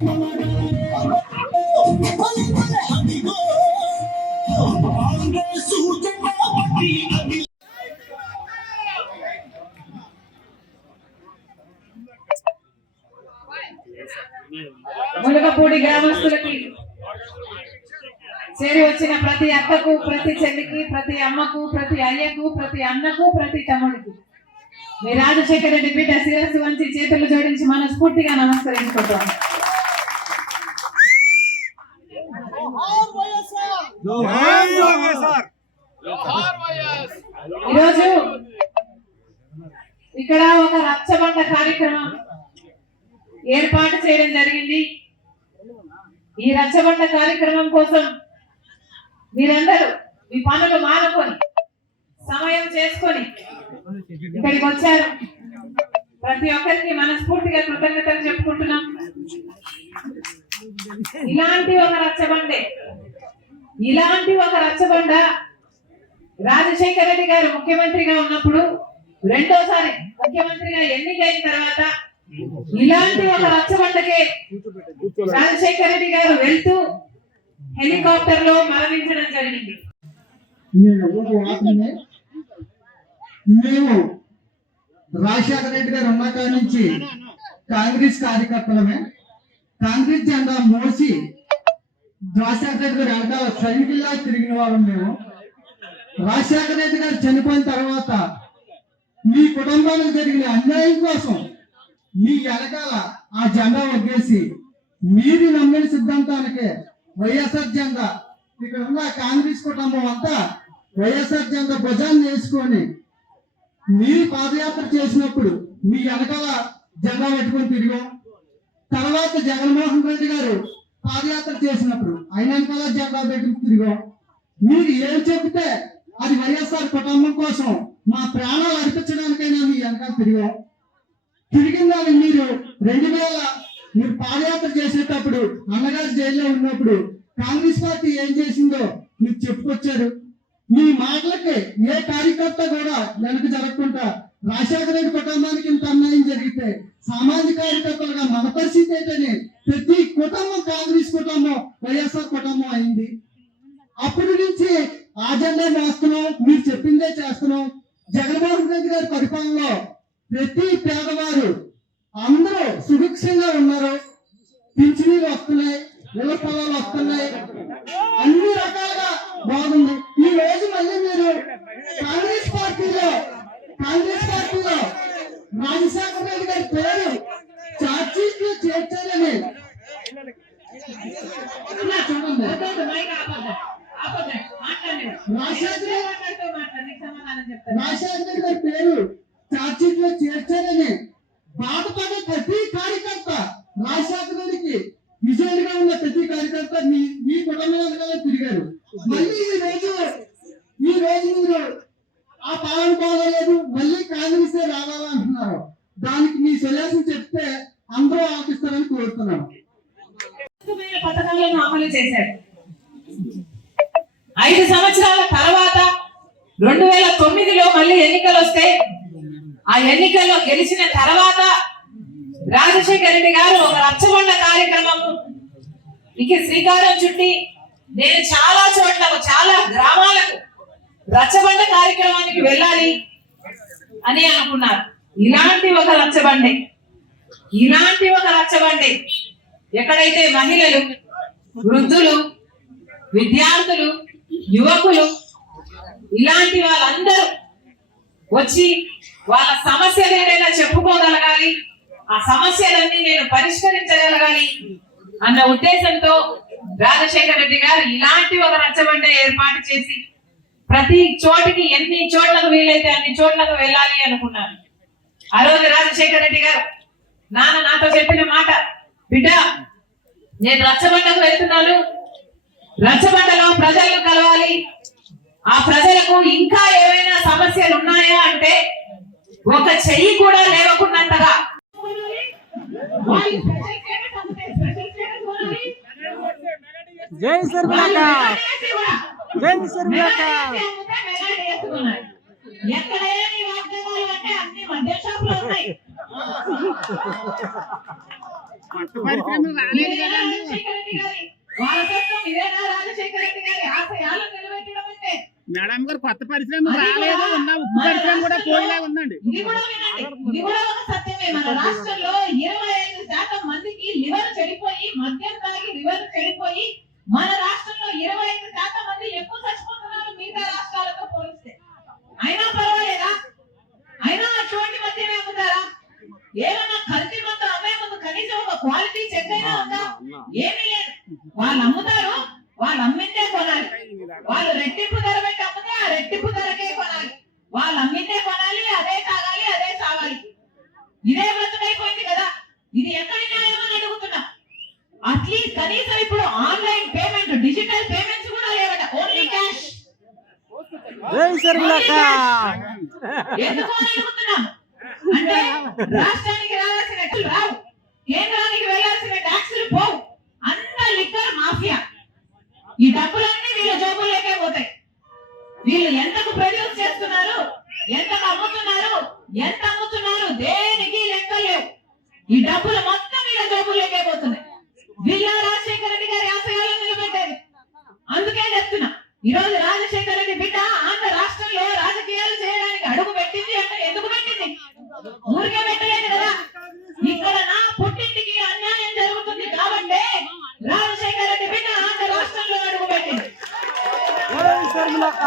మునగపూడి గ్రామస్తులకి చేరి వచ్చిన ప్రతి అక్కకు, ప్రతి చెల్లికి, ప్రతి అమ్మకు, ప్రతి అయ్యకు, ప్రతి అన్నకు, ప్రతి తమ్ముడికి మీ రాజశేఖర రెడ్డి బిడ్డ శిరస్సు వంచి చేతులు జోడించి మనస్ఫూర్తిగా నమస్కరించుకుంటాం. ఈరోజు ఇక్కడ ఒక రచ్చబండ కార్యక్రమం ఏర్పాటు చేయడం జరిగింది. ఈ రచ్చబండ కార్యక్రమం కోసం మీరందరూ మీ పనులు మానుకొని సమయం చేసుకొని ఇక్కడికి వచ్చారు. ప్రతి ఒక్కరికి మనస్ఫూర్తిగా కృతజ్ఞతలు చెప్పుకుంటున్నాం. ఇలాంటి ఒక రచ్చబండ రాజశేఖర రెడ్డి గారు ముఖ్యమంత్రిగా ఉన్నప్పుడు, రెండోసారి ముఖ్యమంత్రిగా ఎన్నికైన తర్వాత ఇలాంటి ఒక రచ్చబండకే రాజశేఖర రెడ్డి గారు వెళ్తూ హెలికాప్టర్ లో మరణించడం జరిగింది. మేము రాజశేఖర రెడ్డి గారు ఉన్న కాడి నుంచి కాంగ్రెస్ కార్యకర్తలమే. కాంగ్రెస్ జెండా మోసి రాజశేఖర రెడ్డి గారు వెనకాల సైనికుల్లా తిరిగిన వాళ్ళం మేము. రాజశేఖర రెడ్డి గారు చనిపోయిన తర్వాత మీ కుటుంబానికి జరిగిన అన్యాయం కోసం మీ వెనకాల ఆ జెండా ఒగ్గేసి మీరు నమ్మిన సిద్ధాంతానికే వైఎస్ఆర్ జెండా, ఇక్కడ ఉన్న కాంగ్రెస్ కుటుంబం అంతా వైఎస్ఆర్ జెండా భుజాన్ని వేసుకొని మీరు పాదయాత్ర చేసినప్పుడు మీ వెనకాల జెండా పెట్టుకొని తిరిగాం. తర్వాత జగన్మోహన్ రెడ్డి గారు పాదయాత్ర చేసినప్పుడు ఆయన వెనకాల జెండా పెట్టుకుని తిరిగాం. మీరు ఏం చెబితే అది వైఎస్ఆర్ కుటుంబం కోసం మా ప్రాణాలు అర్పించడానికైనా మీ వెనకాల తిరిగాం. తిరిగిందని మీరు 2000 మీరు పాదయాత్ర చేసేటప్పుడు అన్నగారు జైల్లో ఉన్నప్పుడు కాంగ్రెస్ పార్టీ ఏం చేసిందో మీరు చెప్పుకొచ్చారు. మీ మాటలకి ఏ కార్యకర్త కూడా వెనక జరగకుండా రాజశేఖర రెడ్డి కుటుంబానికి ఇంత అన్యాయం జరిగితే సామాజిక కార్యకర్తలుగా మన పరిస్థితి ఏంటని ప్రతి కుటుంబం కాంగ్రెస్ కుటుంబం వైఎస్ఆర్ కుటుంబం అయింది. అప్పటి నుంచి ఆ జెండా మోస్తున్నాం, మీరు చెప్పిందే చేస్తున్నాం. జగన్మోహన్ రెడ్డి గారి పరిపాలనలో ప్రతి పేదవారు అందరూ సుభిక్షంగా ఉన్నారు. పింఛనీలు వస్తున్నాయి, ఇళ్ల పొలాలు వస్తున్నాయి, అన్ని రకాలుగా బాగుంది. ఈ రోజు మళ్ళీ మీరు కాంగ్రెస్ పార్టీలో రాజశేఖర రెడ్డి గారి పేరు చార్జ్షీట్ లో చేర్చారని చూడండి. రాజశేఖర రెడ్డి గారి పేరు చార్జ్షీట్ లో చేర్చారని బాధపడే ప్రతి కార్యకర్త రాజశేఖర రెడ్డికి విజయుడిగా ఉన్న ప్రతి కార్యకర్త మీ కుటుంబంగా తిరిగారు. మళ్ళీ ఈ రోజు మీరు ఆ పాలన బాగోలేదు, మళ్ళీ కాంగ్రెస్ రావాలంటున్నారు. దానికి మీ సొల్యూషన్ చెప్తే అందరూ ఆపిస్తారని కోరుతున్నాను. పథకాలను అమలు చేశారు. 5 సంవత్సరాల తర్వాత 2009లో మళ్ళీ ఎన్నికలు వస్తే ఆ ఎన్నికల్లో గెలిచిన తర్వాత రాజశేఖర రెడ్డి గారు ఒక రచ్చబండ కార్యక్రమం ఇక శ్రీకారం చుట్టి నేను చాలా చోట్లకు, చాలా గ్రామాలకు రచ్చబండ కార్యక్రమానికి వెళ్ళాలి అని అనుకున్నారు. ఇలాంటి ఒక రచ్చబండే ఎక్కడైతే మహిళలు, వృద్ధులు, విద్యార్థులు, యువకులు ఇలాంటి వాళ్ళందరూ వచ్చి వాళ్ళ సమస్యలు ఏదైనా చెప్పుకోగలగాలి, ఆ సమస్యలన్నీ నేను పరిష్కరించగలగాలి అన్న ఉద్దేశంతో రాజశేఖర రెడ్డి గారు ఇలాంటి ఒక రచ్చబండ ఏర్పాటు చేసి ప్రతి చోటికి ఎన్ని చోట్లకు వీలైతే అన్ని చోట్లకు వెళ్ళాలి అనుకున్నాను. ఆ రోజు రాజశేఖర రెడ్డి గారు నాతో చెప్పిన మాట, బిడ్డ నేను రచ్చబండకు వెళ్తున్నాను, రచ్చబండలో ప్రజలను కలవాలి, ఆ ప్రజలకు ఇంకా ఏమైనా సమస్యలు ఉన్నాయా అంటే ఒక చెయ్యి కూడా లేవకున్నంతగా జై సర్వక ఎక్కడైనా వాగ్దానాలు అంటే అన్ని మద్య షాపులు ఉన్నాయి. ఇదే రాజశేఖర రెడ్డి గారి వారసత్వం, ఇదేనా రాజశేఖర రెడ్డి గారి ఆశయాలను నిలబెట్టడం అంటే? మేడం గారు కొత్త పరిశ్రమ రాలేదు, ఉన్న ఉప్పు పరిశ్రమ కూడా పోయేలా ఉందండి. ఇది కూడా వినండి, ఇది కూడా ఒక సత్యమే. మన రాష్ట్రంలో 25% మందికి లివర్ చెడిపోయి, మద్యం తాగి లివర్ చెడిపోయి మన రాష్ట్రంలో 25% మంది ఎక్కువ చచ్చిపోతున్నారు మిగతా రాష్ట్రాలతో పోలిస్తే. అయినా పర్వాలేదా? అయినా అటువంటి మద్యమే అమ్ముతారా? ఏమన్నా కల్తీ మందు అమ్మే ముందు కనీసం ఒక క్వాలిటీ చెక్ అయినా ఉందా? ఏమీ లేదు. వాళ్ళు అమ్ముతారు, వాళ్ళు అమ్మిందే కొనాలి. వాళ్ళు రెట్టింపు ధర పెట్టి అమ్మితే ఆ రెట్టింపు ధరకే కొనాలి. వాళ్ళు అమ్మిందే కొనాలి, అదే తాగాలి, అదే సాగాలి. ఇదే బ్రతుకైపోయింది కదా. ఇది ఎక్కడి న్యాయం అని అడుగుతున్నా. అట్లీస్ట్ కనీసం ఇప్పుడు ఆన్లైన్ పేమెంట్, డిజిటల్ పేమెంట్స్ కూడా లేవట, ఓన్లీ క్యాష్. జై శర్మిలక్క. ఎందుకు అని అడుగుతున్నాం అంటే రాష్ట్రానికి రావాల్సిన ట్యాక్సులు రావు, కేంద్రానికి వెళ్ళాల్సిన ట్యాక్సులు పోవు. అంతా లిక్కర్ మాఫియా. ఈ డబ్బులన్నీ వీళ్ళ జోబుల్లోకే పోతాయి. వీళ్ళు ఎంతకు ప్రొడ్యూస్ చేస్తున్నారు, ఎంతకు అమ్ముతున్నారు, ఎంత అమ్ముతున్నారు, దేనికి లెక్కలు లేవు. ఈ డబ్బులు మొత్తం వీళ్ళ జోబుల్లోకే పోతున్నాయి. వీళ్ళ రాజశేఖర రెడ్డి గారి ఆశయాలను నిలబెట్టారు. అందుకే చెప్తున్నా, ఈ రోజు రాజశేఖర రెడ్డి బిడ్డ ఆంధ్ర రాష్ట్రంలో రాజకీయాలు చేయడానికి అడుగు పెట్టింది అంటే ఎందుకు పెట్టింది? ఊరికే పెట్టలేదు కదా. ఇక్కడ నా పుట్టింటికి అన్యాయం జరుగుతుంది కాబట్టి రాజశేఖర రెడ్డి బిడ్డ ఆంధ్ర రాష్ట్రంలో అడుగు పెట్టింది. జై శర్మిలక్క.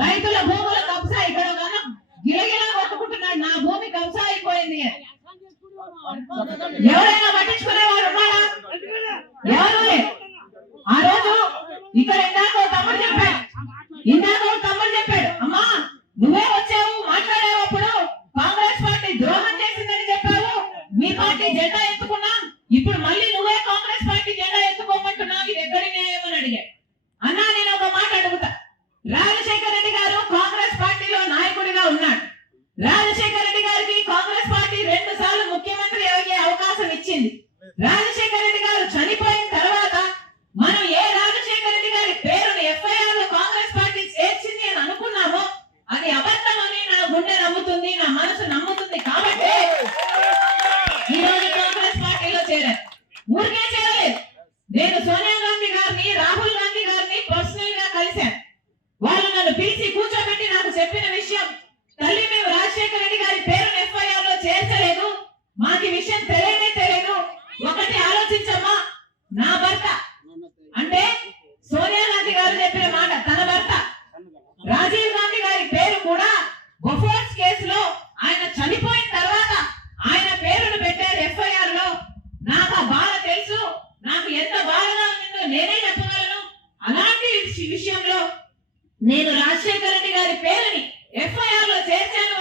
రైతుల భూముల కబ్జా ఇక్కడ కదా గిలగిలా కొట్టుకుంటున్నాడు, నా భూమి కబ్జా అయిపోయింది అని. ఎవరైనా పట్టించుకునేవాడు ఉన్నాడా? ఎవరు లేరు. ఆ రోజు ఇక్కడ ఇందాక తమ్ముడు చెప్పాడు, అమ్మా నువ్వే వచ్చావు మాట్లాడావు, అప్పుడు కాంగ్రెస్ పార్టీ ద్రోహం చేసిందని చెప్పావు, మీ పార్టీ జెండా ఎత్తుకున్నాం, ఇప్పుడు మళ్ళీ నువ్వే కాంగ్రెస్ పార్టీ జెండా ఎత్తుకోమంటున్నావు, ఇది ఎక్కడి న్యాయం అని అడిగాడు. అన్నా నేను ఒక మాట అడుగుతా. రాజశేఖర రెడ్డి గారు కాంగ్రెస్ పార్టీలో నాయకుడిగా ఉన్నాడు. రాజశేఖర రెడ్డి గారికి కాంగ్రెస్ పార్టీ 2 సార్లు ముఖ్యమంత్రి అయ్యే అవకాశం ఇచ్చింది. రాజశేఖర రెడ్డి గారు చనిపోయిన తర్వాత మనం ఏ రాజశేఖర రెడ్డి గారి పేరును ఎఫ్ఐఆర్ లో కాంగ్రెస్ పార్టీ చేర్చింది అని అనుకున్నామో అది అబద్ధం అని నా గుండె నమ్ముతుంది, నా మనసు నమ్ముతుంది. కాబట్టి ఈ రోజు కాంగ్రెస్ పార్టీలో చేరారు. ఊరికే చేరలేదు. నేను సోనియా గాంధీ గారిని, రాహుల్ గాంధీ గారిని పర్సనల్ గా కలిశాను. వాళ్ళు నన్ను పిలిచి కూర్చోబెట్టి నాకు చెప్పిన విషయం, తల్లి మేము రాజశేఖర రెడ్డి గారి పేరును ఎఫ్ఐఆర్ లో చేర్చలేదు, మాకు విషయం తెలియదు. ఒకటి ఆలోచించమ్మా, నా భర్త అంటే సోనియా గాంధీ గారు చెప్పిన మాట, తన భర్త రాజీవ్ గాంధీ గారి పేరు కూడా బొఫోర్స్ కేసులో ఆయన చనిపోయిన తర్వాత ఆయన పేరును పెట్టారు ఎఫ్ఐఆర్ లో. నాకు ఆ బాధ తెలుసు, నాకు ఎంత బాధగా ఉందో నేనే చెప్పగలను. అలాంటి విషయంలో నేను రాజశేఖర రెడ్డి గారి పేరుని ఎఫ్ఐఆర్ లో చేర్చాను